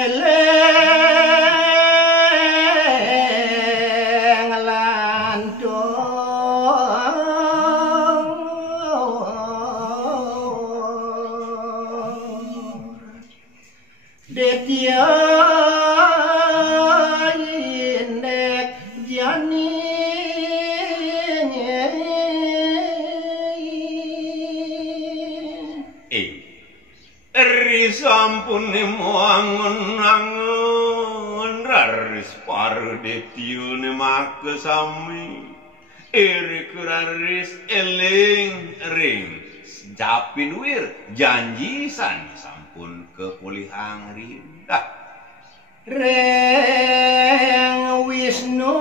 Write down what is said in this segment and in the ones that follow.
eleng landor detya indek jani sampune moangon-angon raris parudetyune makesami irik raris eling ring japin wir janji sani sampun kepolihang rindah reng Wisnu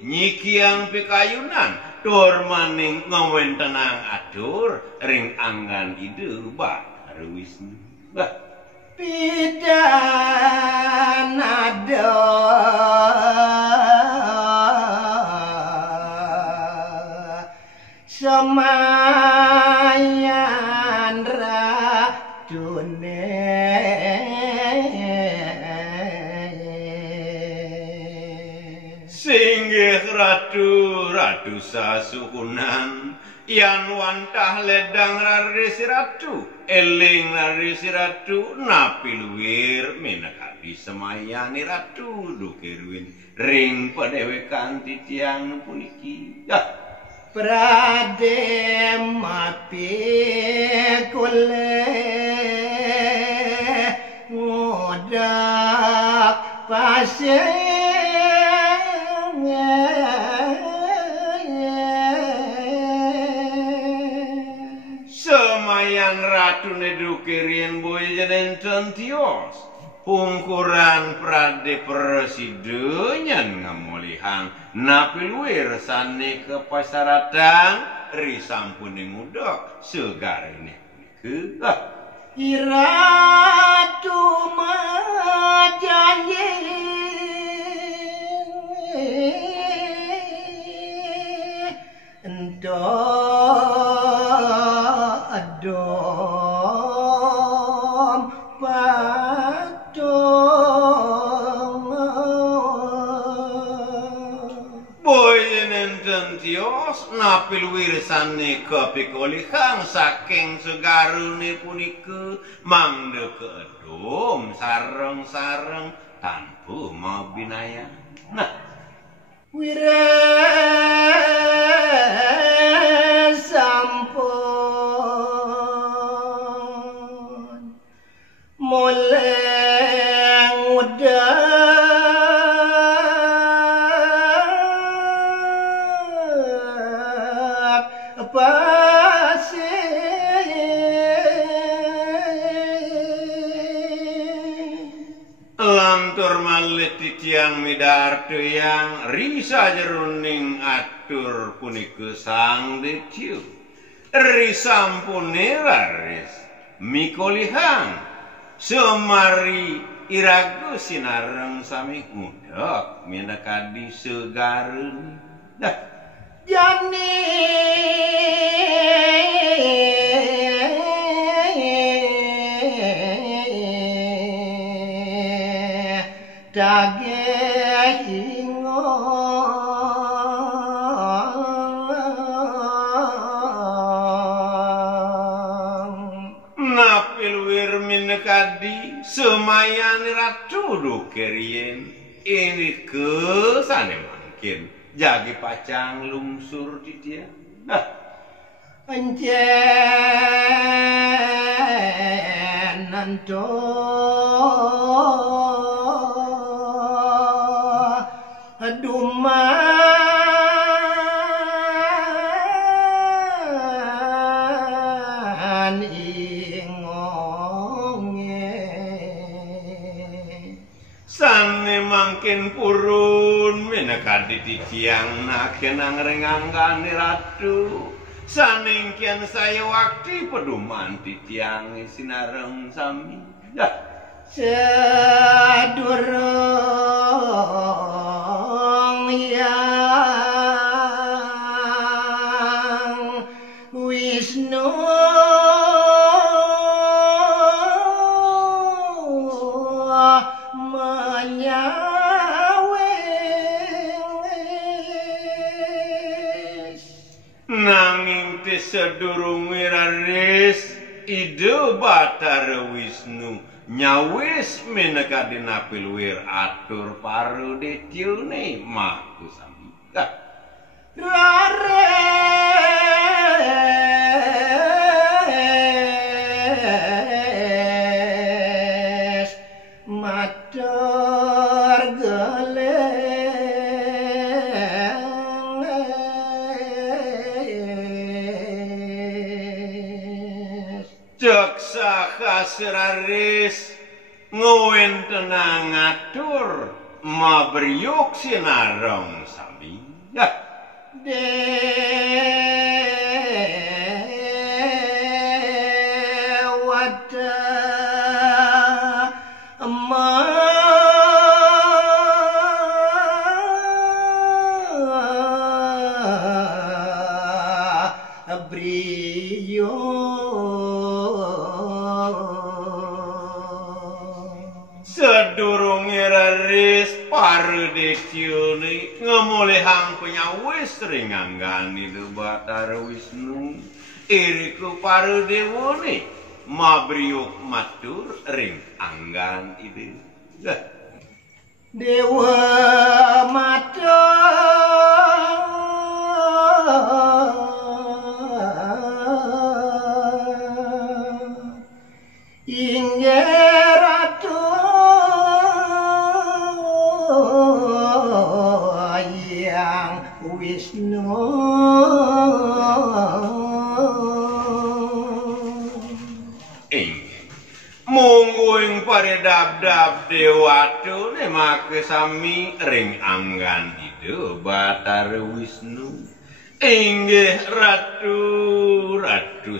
nyikiang pikayunan tur maning ngawentenang adur ring angan ide Bathara Wisnu pidanada semayan radune singgih ratu sasuhunan yan wantah ledang rarisi ratu eling rarisi ratu napi luwir minakadi semayani ratu dukirwin ring padewekan titiang puniki prademapi kule ngodak pasir ratu nedukirien boy jenen tentios pungkuran prade presidenyan ngamulihan napi luwir sane ke pasaratang risampune ngudok segar ini ke iratu majanji adom patong boy nenten tios napil wirsane kepikolihang saking segarune punike mangde keedom sareng-sareng tanpa mabinaya nah sampun mulai udah pasir lantur malit titiang midarto yang risa jeruning atur punike sang detyu risampune raris mikolihang semari iragu sinareng sami ngudok minakadi segareun dah jani daging napil wir minekadi semayan ratu dukerien ini kesane mungkin jagi pacang lungsur di dia anjen nanto duman ingonge sane mangkin purun minakadi titiang nakenang renganggani ratu saningkian saya waktu pedoman titiang sinareng sami. Dah. Sedurung yang Wisnu menyawis Nanging te sedurung wiraris ide Bathara Wisnu nyawis mineka dina pilwir atur paru detyune maku sami. Dah. Rares matur geleng Jaksa kasiraris ngowen tenang atur mabriuk sinarong sami. Dah. Dewata brio Sedurung iraris paru detyune ngemulihang penyawis ringanggani de Bathara Wisnu iriku paru dewone mabriuk matur ring anggan ide. Dah. Dewa mata inggih ratu yang Wisnu Mungguing paredab-dab dewatu ne make sami ring anggan ide Bathara Wisnu. Inggih ratu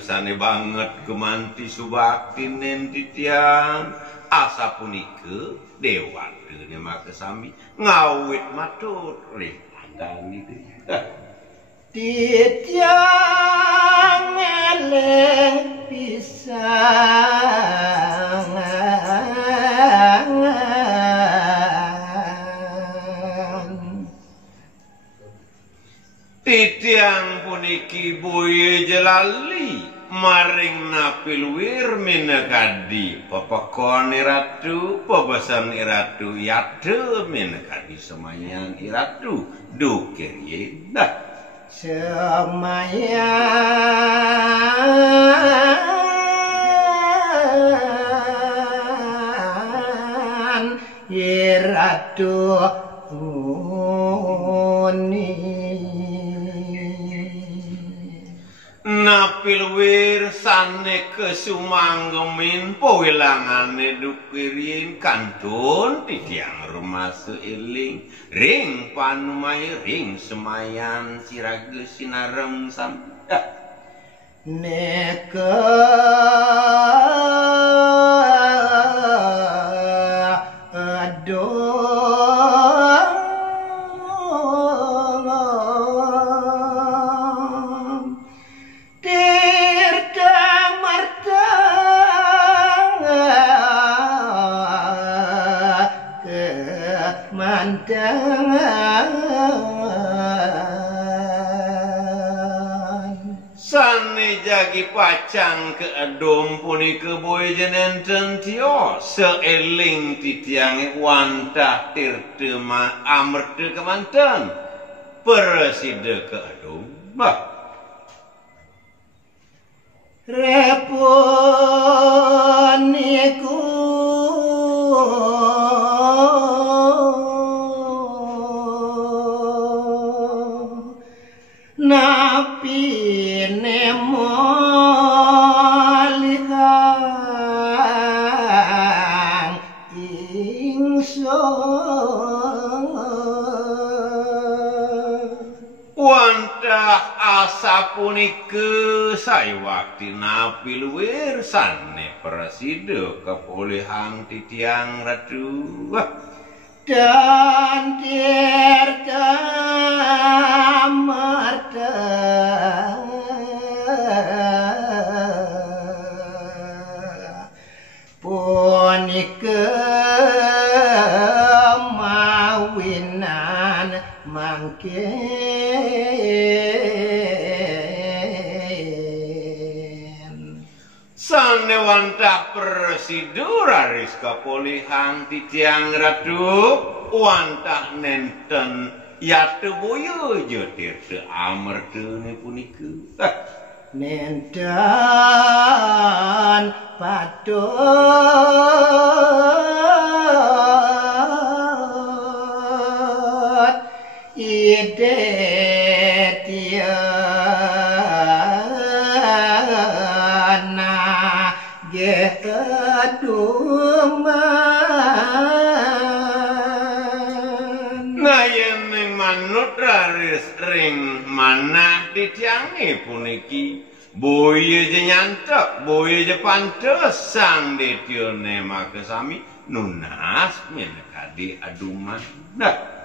sane banget kemanti subakti nen titiang asa punika dewatu ne make sami ngawit matur ring anggan ide. titiang eleng pisang Titiang puniki boye jelali maring napilwir minekadi pepekon iratu pebesan iratu yade minekadi semayan iratu dukerye. Dah. Semayan iratu Napilwir sane kesumanggemin powilangane dukirin kantun titiang rumah seiling ring panumai ring semayan sirage sinareng samda neke sane jagi pacang ke edom punika boy jenenten tio seeling titiange wantah tirte ma amrte kemanten perside ke edom bah reponiku napi nemolikan ingsun wantah asapun Panike saya waktu napi luwer sane preside kepolihang titiang ratu. Dan tirta marta punike mawinan mangke Sane wantah presiduraris kepolihang titiang ratu wantah nenten yate boyo jotir te amertene punike. Nenten patut ide tiana geduman. Nah yen ning manut raris ring manah ditiangi puniki boye je nyantek boye je pantes sang detione makasami nunas menekadi aduman. Nah